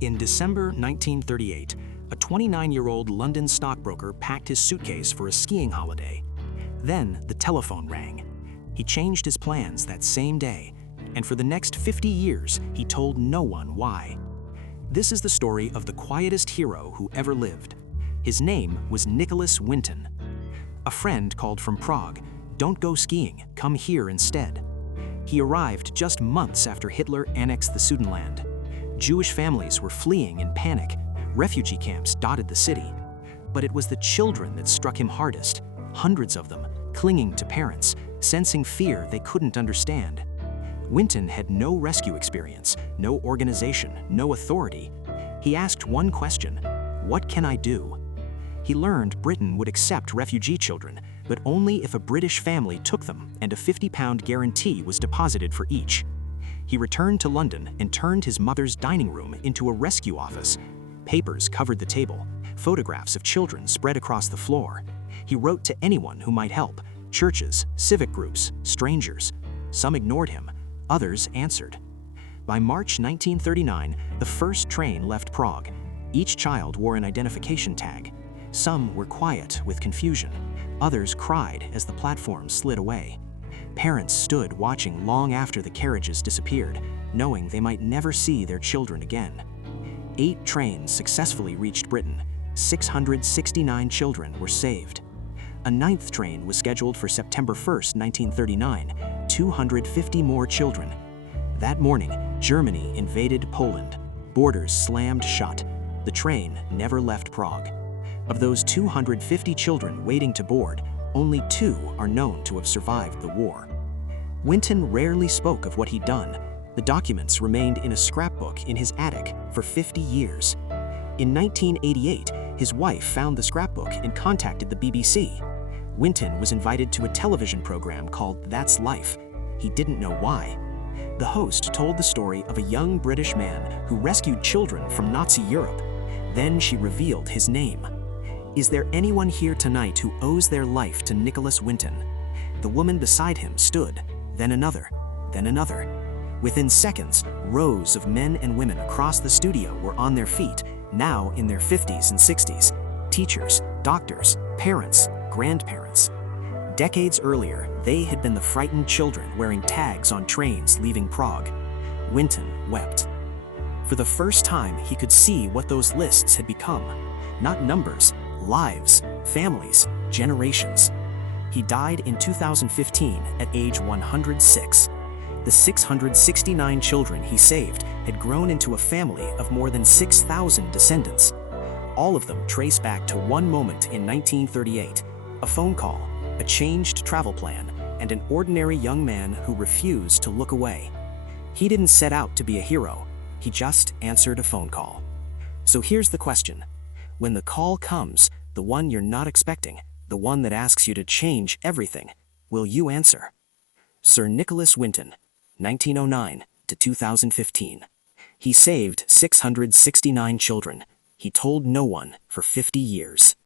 In December 1938, a 29-year-old London stockbroker packed his suitcase for a skiing holiday. Then the telephone rang. He changed his plans that same day, and for the next 50 years, he told no one why. This is the story of the quietest hero who ever lived. His name was Nicholas Winton. A friend called from Prague, "Don't go skiing, come here instead." He arrived just months after Hitler annexed the Sudetenland. Jewish families were fleeing in panic. Refugee camps dotted the city. But it was the children that struck him hardest, hundreds of them, clinging to parents, sensing fear they couldn't understand. Winton had no rescue experience, no organization, no authority. He asked one question: "What can I do?" He learned Britain would accept refugee children, but only if a British family took them and a £50 guarantee was deposited for each. He returned to London and turned his mother's dining room into a rescue office. Papers covered the table, photographs of children spread across the floor. He wrote to anyone who might help: churches, civic groups, strangers. Some ignored him, others answered. By March 1939, the first train left Prague. Each child wore an identification tag. Some were quiet with confusion. Others cried as the platform slid away. Parents stood watching long after the carriages disappeared, knowing they might never see their children again. 8 trains successfully reached Britain. 669 children were saved. A 9th train was scheduled for September 1, 1939. 250 more children. That morning, Germany invaded Poland. Borders slammed shut. The train never left Prague. Of those 250 children waiting to board, only 2 are known to have survived the war. Winton rarely spoke of what he'd done. The documents remained in a scrapbook in his attic for 50 years. In 1988, his wife found the scrapbook and contacted the BBC. Winton was invited to a television program called That's Life. He didn't know why. The host told the story of a young British man who rescued children from Nazi Europe. Then she revealed his name. "Is there anyone here tonight who owes their life to Nicholas Winton?" The woman beside him stood, then another, then another. Within seconds, rows of men and women across the studio were on their feet, now in their 50s and 60s. Teachers, doctors, parents, grandparents. Decades earlier, they had been the frightened children wearing tags on trains leaving Prague. Winton wept. For the first time, he could see what those lists had become. Not numbers, lives, families, generations. He died in 2015 at age 106. The 669 children he saved had grown into a family of more than 6,000 descendants. All of them trace back to one moment in 1938, a phone call, a changed travel plan, and an ordinary young man who refused to look away. He didn't set out to be a hero, he just answered a phone call. So here's the question. When the call comes, the one you're not expecting, the one that asks you to change everything, will you answer? Sir Nicholas Winton, 1909 to 2015. He saved 669 children. He told no one for 50 years.